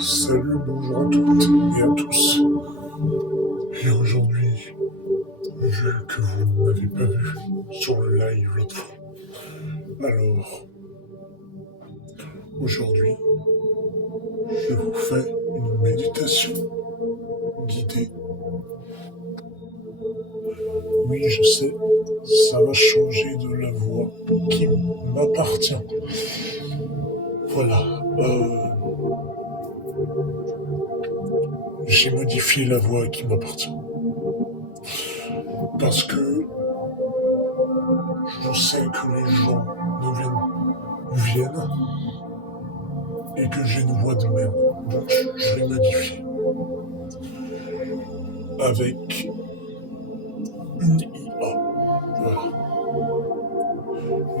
Salut, bonjour à toutes et à tous. Et aujourd'hui, vu que vous ne m'avez pas vu sur le live l'autre fois, alors aujourd'hui, je vous fais une méditation guidée. Oui, je sais, ça va changer de la voix qui m'appartient. Voilà, j'ai modifié la voix qui m'appartient. Parce que je sais que les gens viennent et que j'ai une voix de merde. Donc je vais modifier. Avec une IA. Voilà.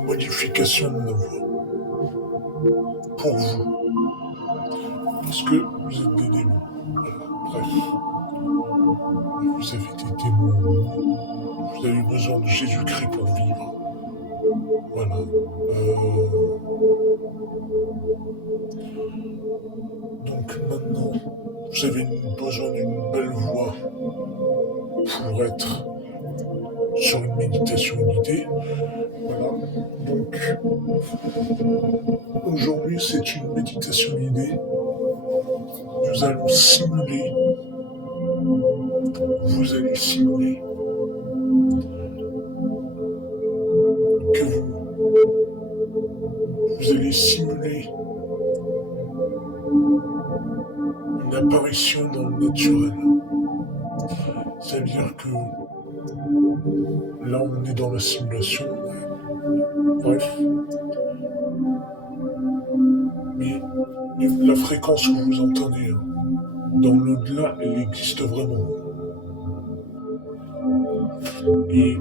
Modification de la voix. Pour vous. Parce que vous êtes des démons. Voilà. Bref. Vous avez des démons. Vous avez besoin de Jésus-Christ pour vivre. Voilà. Donc maintenant, vous avez besoin d'une belle voix pour être sur une méditation guidée. Voilà. Donc, aujourd'hui, c'est une méditation guidée. Nous allons simuler. Vous allez simuler que vous allez simuler une apparition dans le naturel. C'est-à-dire que là, on est dans la simulation. Bref. Mais la fréquence que vous entendez dans l'au-delà, elle existe vraiment. Et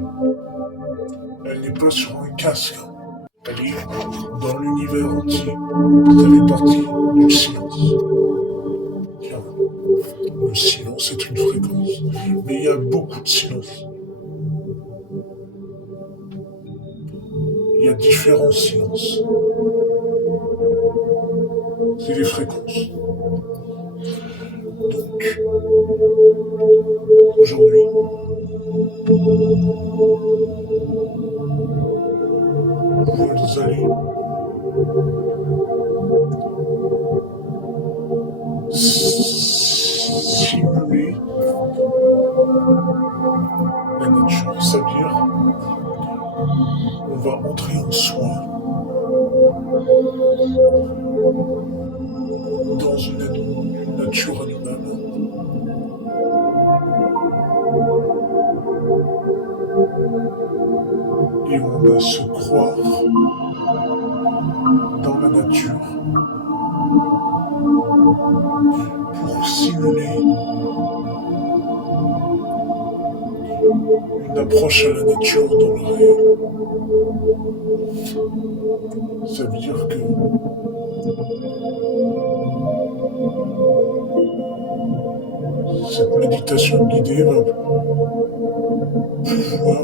elle n'est pas sur un casque. Elle est dans l'univers entier. Ça fait partie du silence. Tiens, le silence est une fréquence. Mais il y a beaucoup de silence. Il y a différents silences. C'est les fréquences. Donc, aujourd'hui, vous allez simuler la nature. C'est-à-dire, on va entrer en soi dans une nature animale. Et on va se croire dans la nature pour simuler une approche à la nature dans le réel. Ça veut dire que cette méditation guidée va pouvoir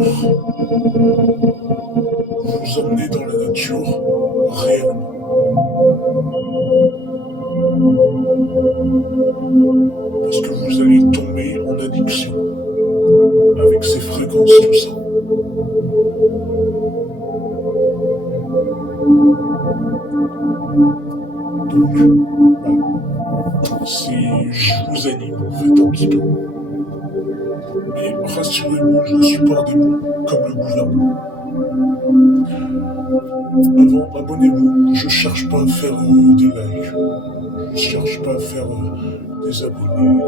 vous emmener dans la nature réellement. Parce que vous allez tomber en addiction avec ces fréquences, tout ça. Donc, je vous anime en fait un petit peu. Mais rassurez-vous, je ne suis pas un démon comme le gouvernement. Avant, abonnez-vous. Je cherche pas à faire des likes. Je cherche pas à faire des abonnés.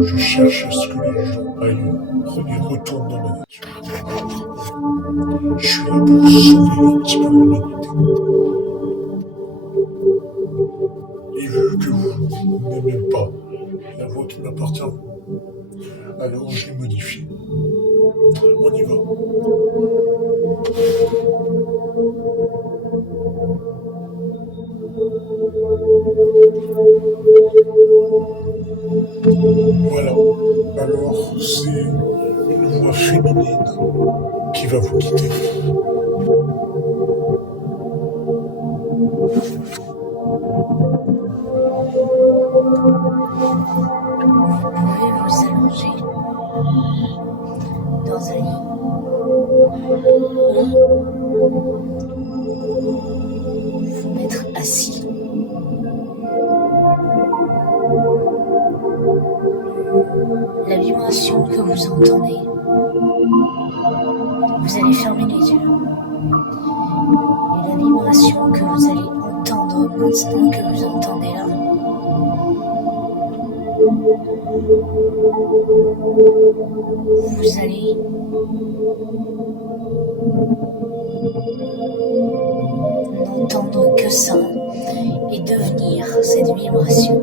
Je cherche à ce que les gens aillent et retournent dans la nature. Je suis là pour sauver un petit peu l'humanité. Et vu que vous n'aimez pas la voix qui m'appartient, alors je l'ai modifiée. On y va. Voilà. Alors, c'est une voix féminine qui va vous guider. Vous pouvez vous allonger dans un lit ou vous mettre assis. La vibration que vous entendez, vous allez fermer les yeux. Et la vibration que vous allez entendre maintenant, que vous entendez là, vous allez n'entendre que ça et devenir cette vibration.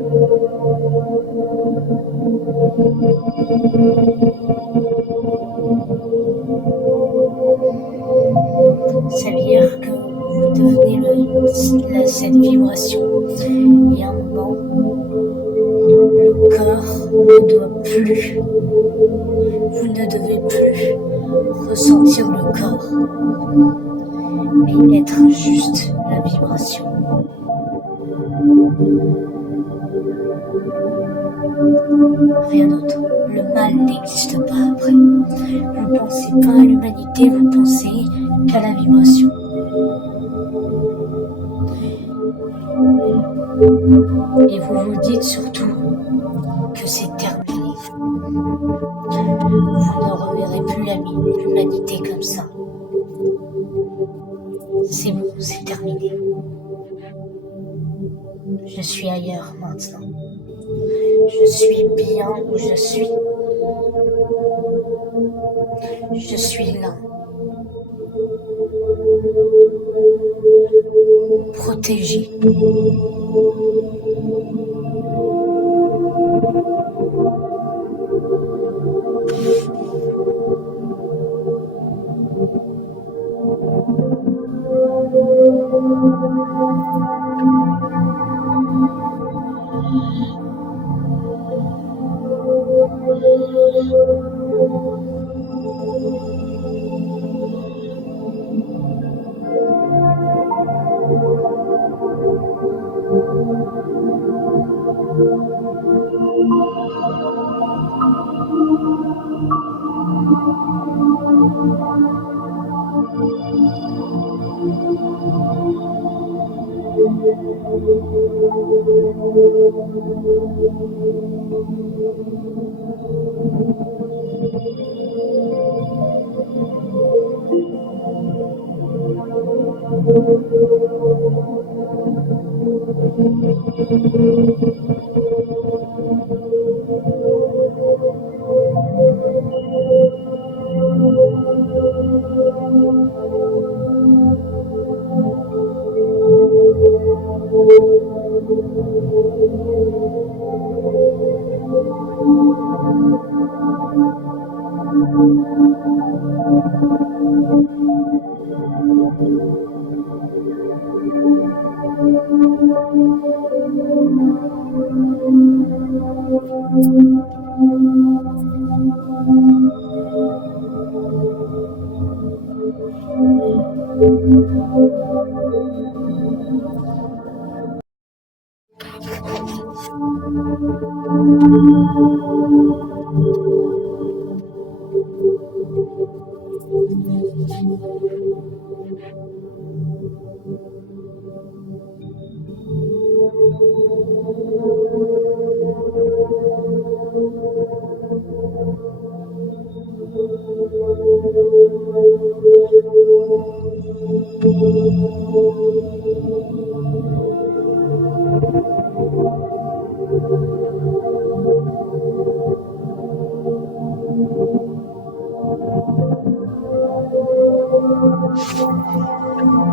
Ça veut dire que vous devenez cette vibration et à un moment, le corps ne doit plus, vous ne devez plus ressentir le corps, mais être juste la vibration. Rien d'autre. Le mal n'existe pas après. Vous ne pensez pas à l'humanité, vous pensez qu'à la vibration. Et vous vous dites surtout que c'est terminé. Vous ne reverrez plus l'humanité comme ça. C'est bon, c'est terminé. Je suis ailleurs maintenant. Je suis bien où je suis. Je suis là. Protégé.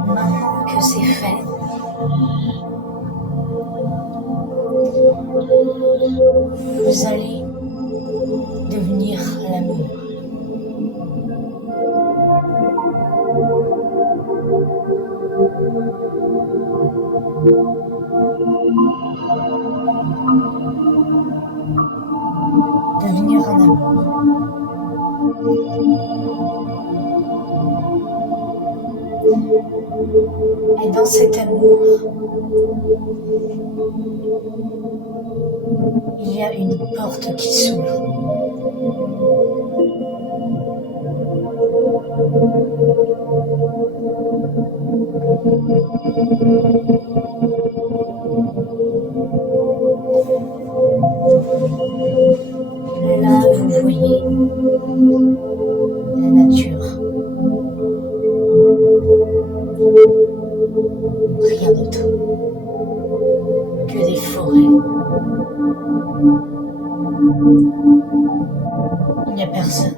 Maintenant que c'est fait, vous allez devenir l'amour. Devenir un amour. Et dans cet amour, Il y a une porte qui s'ouvre. Là, vous voyez la nature. Rien d'autre que des forêts. Il n'y a personne.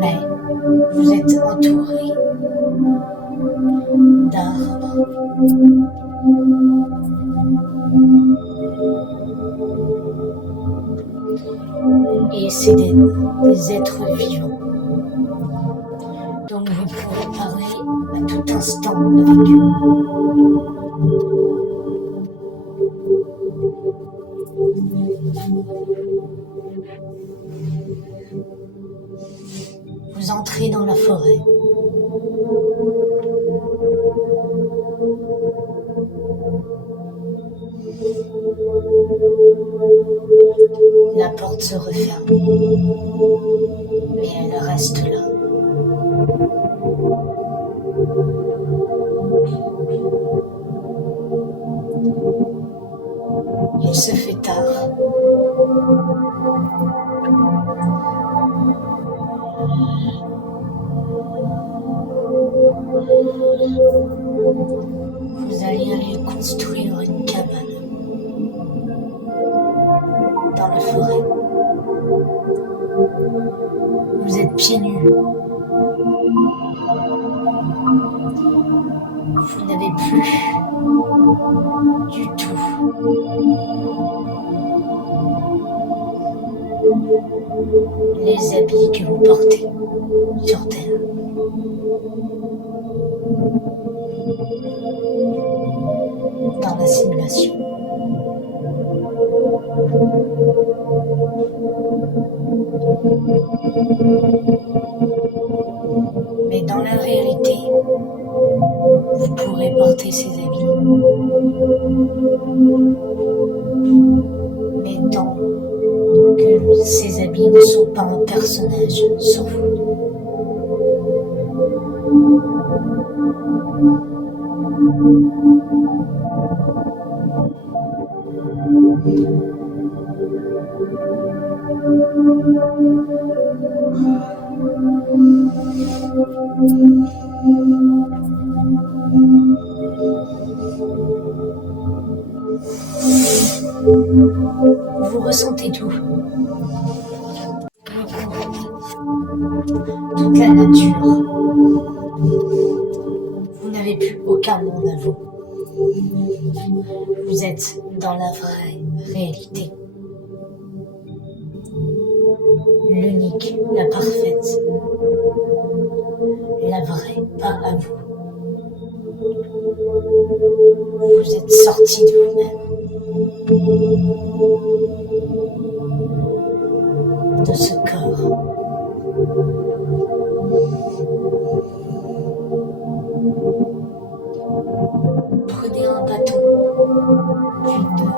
Mais vous êtes entouré d'arbres. Et c'est des êtres vivants. Donc vous pourrez parler à tout instant avec eux. Vous entrez dans la forêt. La porte se referme, mais elle reste là. Il se fait tard. Vous allez aller construire une cabane dans la forêt. Vous êtes pieds nus. Vous n'avez plus du tout les habits que vous portez sur Terre. Dans la simulation. Mais dans la réalité, vous pourrez porter ces habits. Mais tant que ces habits ne sont pas un personnage sur vous. Vous ressentez tout. Toute la nature. Vous n'avez plus aucun monde à vous. Vous êtes dans la vraie réalité. L'unique, la parfaite, la vraie, pas à vous. Vous êtes sorti de vous-même, de ce corps. Prenez un bâton, puis deux.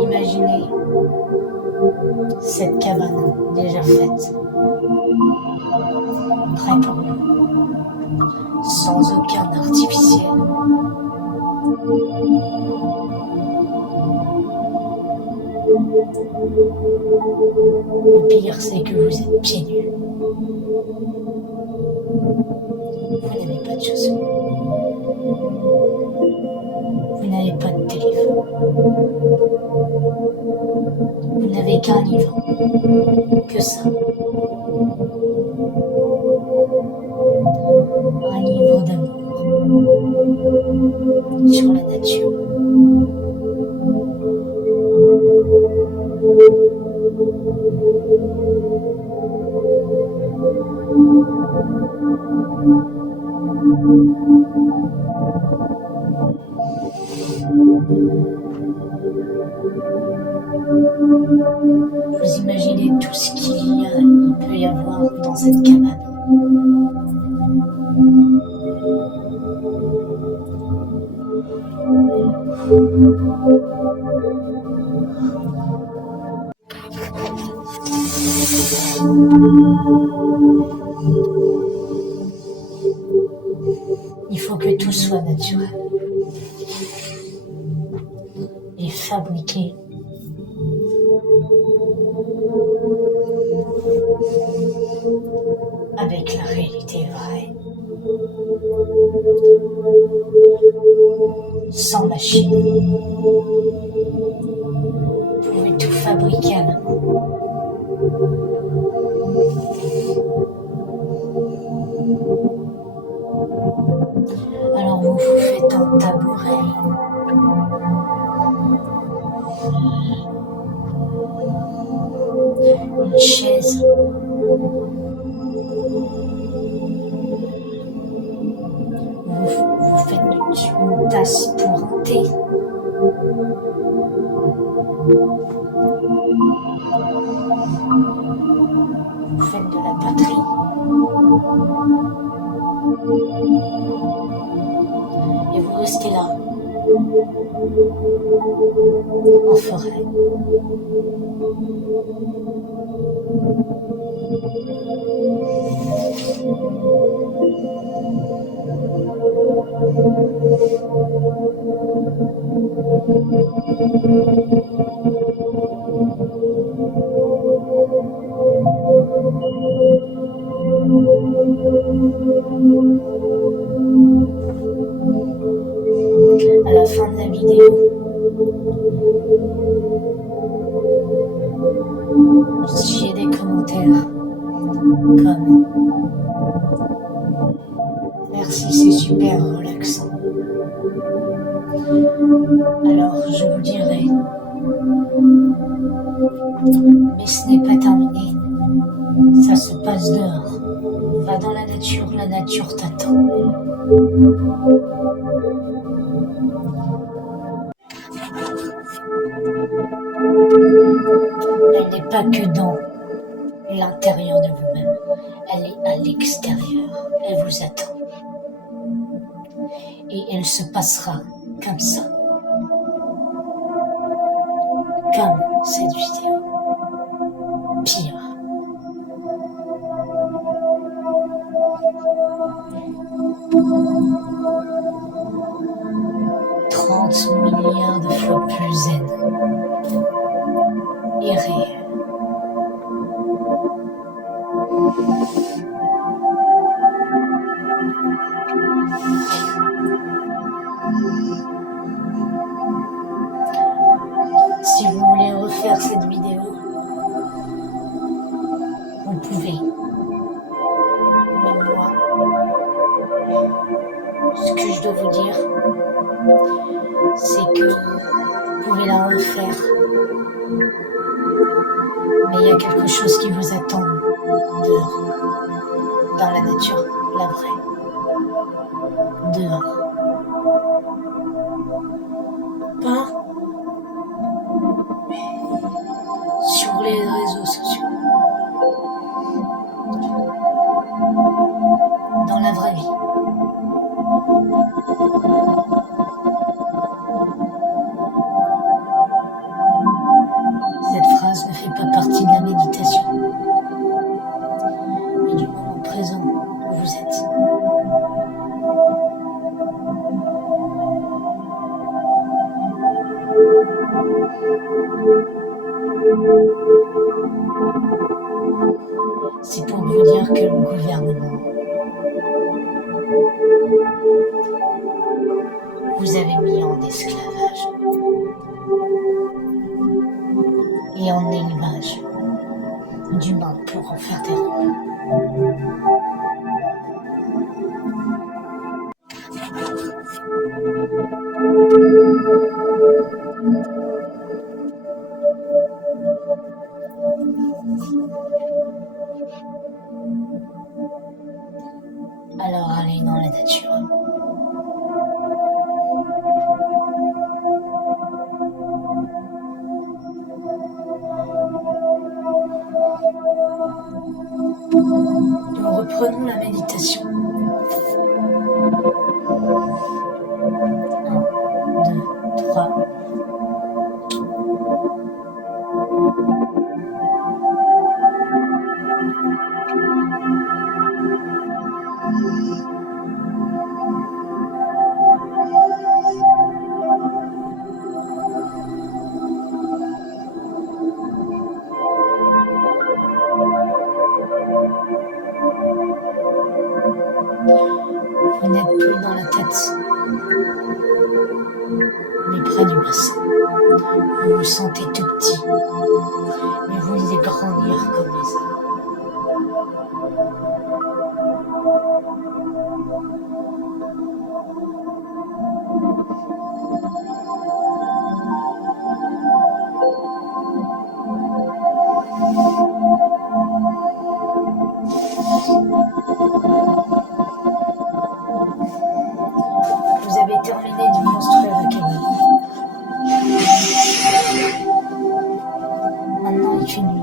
Imaginez cette cabane déjà faite, prête pour vous, sans aucun artificiel. Le pire, c'est que vous êtes pieds nus. Vous n'avez pas de chaussures. Vous n'avez pas de téléphone. Vous n'avez qu'un livre. Que ça. Un livre d'amour. Sur la nature. Vous imaginez tout ce il peut y avoir dans cette cabane. Il faut que tout soit naturel et fabriqué avec la réalité vraie, sans machine. Vous pouvez tout fabriquer à la main. Alors vous vous faites un tabouret, une chaise, vous faites une tasse pour un thé, vous faites de la poterie, et vous restez là, en forêt. À la fin de la vidéo, j'ai des commentaires comme merci, c'est super relaxant. Alors je vous dirai, mais ce n'est pas terminé, ça se passe dehors. Va dans la nature t'attend. Elle n'est pas que dans l'intérieur de vous-même, elle est à l'extérieur, elle vous attend. Et elle se passera comme ça, comme cette vidéo, pire. $30 milliards de fois plus zen et réel. Si vous voulez refaire cette vidéo, vous pouvez. Mais moi, ce que je dois vous dire, c'est que vous pouvez la refaire. Mais il y a quelque chose qui vous attend dehors, dans la nature, la vraie. Dehors. Pas sur les réseaux sociaux. Dans la vraie vie. Cette phrase ne fait pas partie de la méditation, mais du moment présent où vous êtes. C'est pour vous dire que le gouvernement vous avez mis en esclavage et en élevage d'humains pour en faire des robots. Alors allez dans la nature. Nous reprenons la méditation. 1, 2, 3. Vous n'êtes plus dans la tête, mais près du bassin. Vous vous sentez tout petit, mais vous voulez grandir comme les arbres. Vous avez terminé de construire la cabane. Maintenant il fait nuit.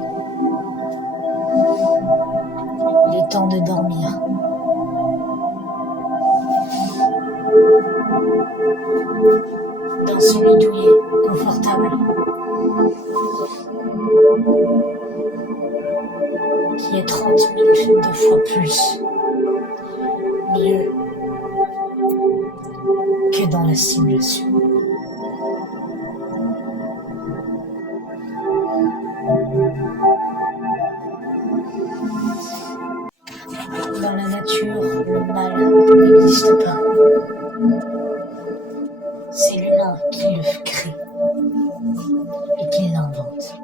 Il est temps de dormir. Dans son lit douillet, confortable, qui est 30 000 de fois plus mieux que dans la simulation. Dans la nature, le mal n'existe pas. C'est l'humain qui le crée et qui l'invente.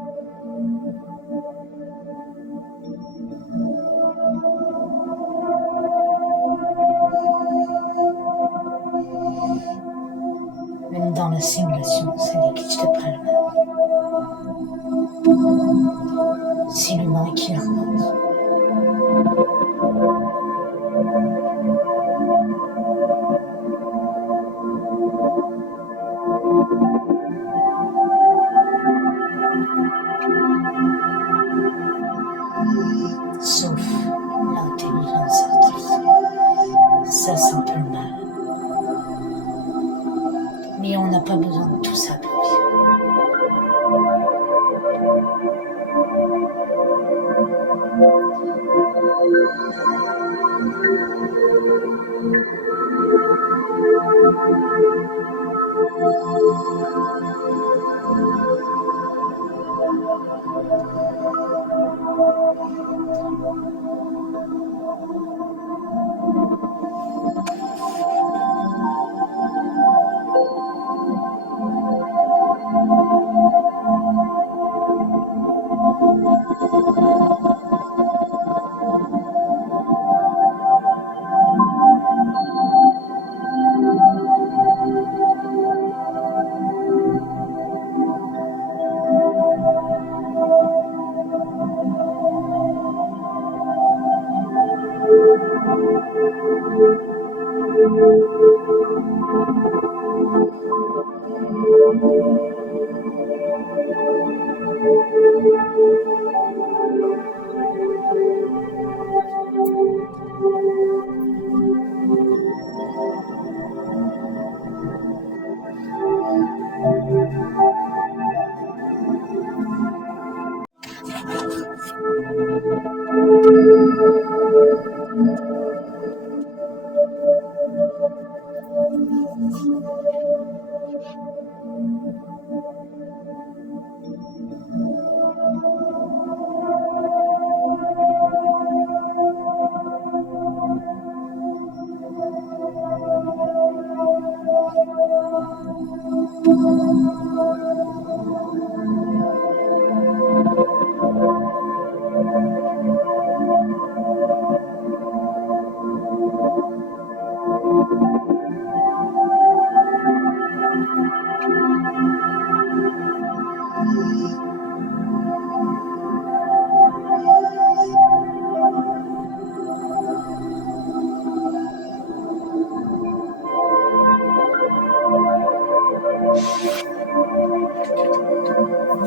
Même dans la simulation, ça n'existe pas le mal. C'est l'humain qui l'invente. Sauf l'intelligence artificielle. Ça sent un peu le mal. Mais on n'a pas besoin de tout ça pour vivre.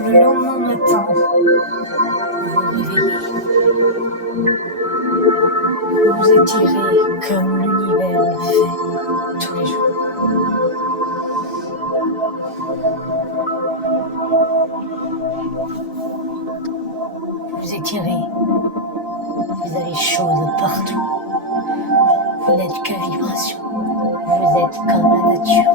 Le lendemain matin, vous vous réveillez. Vous vous étirez comme l'univers le fait tous les jours. Vous étirez, vous avez chaud de partout. Vous n'êtes que vibration, vous êtes comme la nature.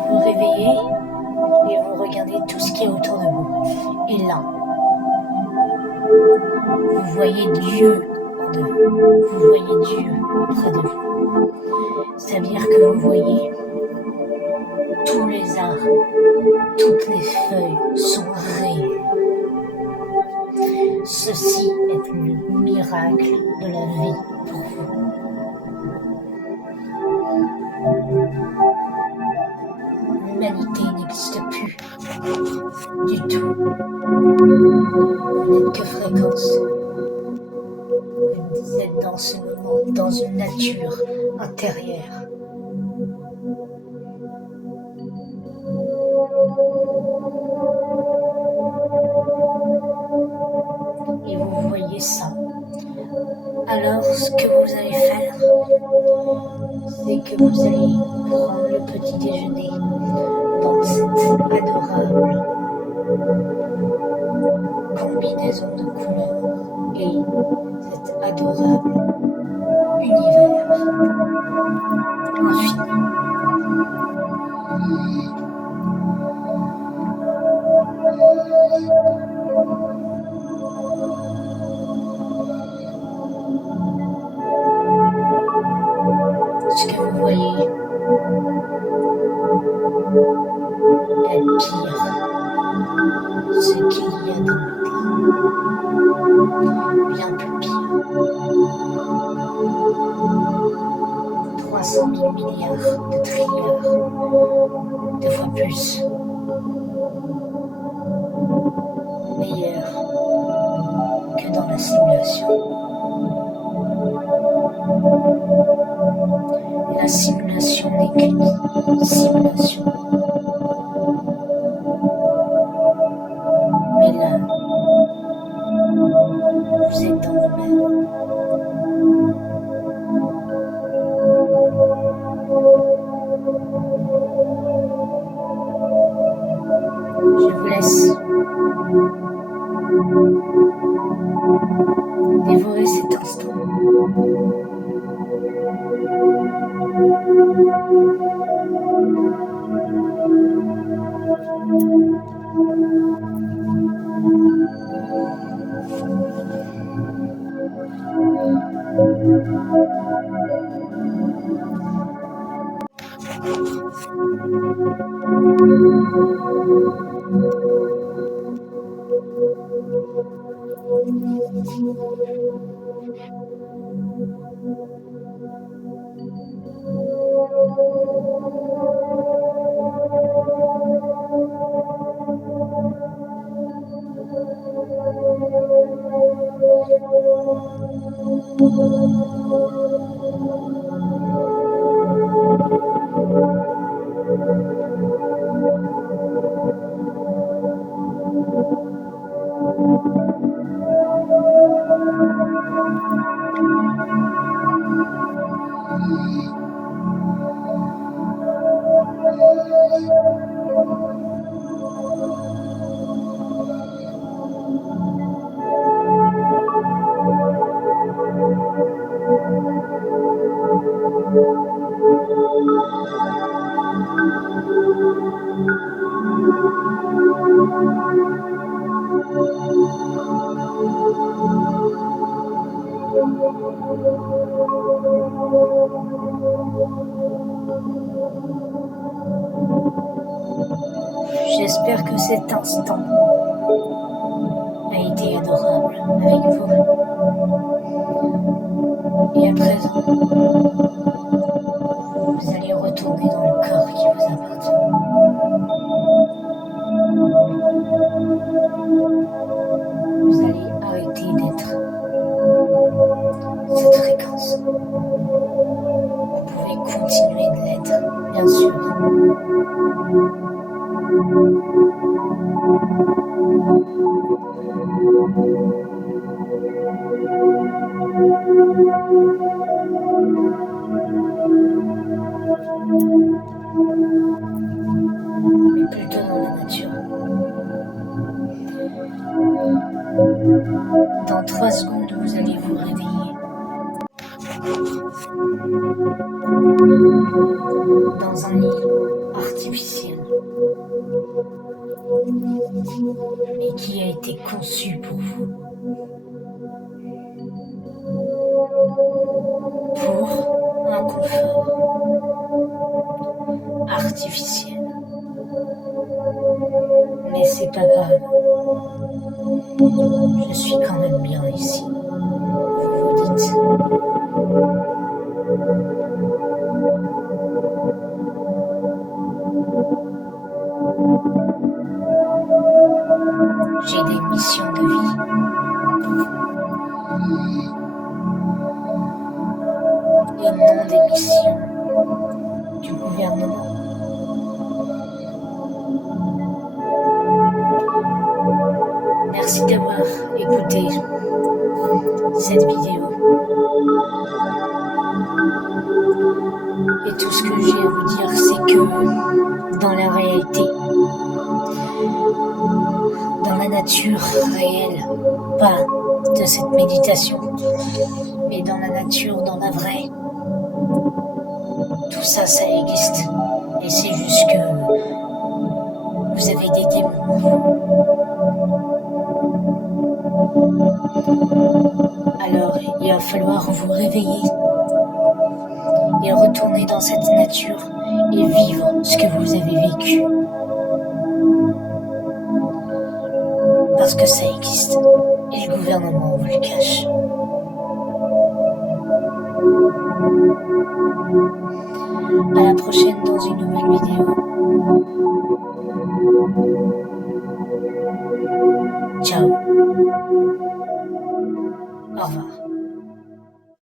Vous vous réveillez et vous regardez tout ce qui est autour de vous. Et là, vous voyez Dieu en vous. Vous voyez Dieu près de vous. C'est-à-dire que vous voyez tous les arbres, toutes les feuilles sont réelles. Ceci est le miracle de la vie pour vous. L'humanité n'existe plus du tout. Vous n'êtes que fréquence. Vous êtes dans ce moment, dans une nature intérieure. Et vous voyez ça. Alors, ce que vous allez faire, c'est que vous allez prendre le petit déjeuner dans cette adorable combinaison de couleurs et cet adorable univers infini. Ce que vous voyez est pire, ce qu'il y a dans l'au-delà, bien plus pire. 300 000 milliards de trilliards, 2 fois plus. Meilleur que dans la simulation. La simulation n'est qu'une simulation. Mais là, vous êtes dans vous-même. Je vous laisse dévorer cet instant. J'espère que cet instant a été adorable avec vous. Et à présent, vous allez retourner dans le corps qui vous appartient. Vous allez arrêter d'être mais plutôt dans la nature. Dans 3 secondes, vous allez vous réveiller. Dans un lit artificiel, mais qui a été conçu pour vous. Pour un confort artificiel. Mais c'est pas grave. Je suis quand même bien ici. Vous vous dites. J'ai des missions de vie. Et non des missions du gouvernement. Merci d'avoir écouté cette vidéo. Et tout ce que j'ai à vous dire, c'est que dans la réalité, dans la nature réelle, pas de cette méditation, mais dans la nature, dans la vraie, tout ça, ça existe. Et c'est juste que vous avez des démons. Alors, il va falloir vous réveiller et retourner dans cette nature et vivre ce que vous avez vécu. Parce que ça existe et le gouvernement vous le cache. À la prochaine dans une nouvelle vidéo.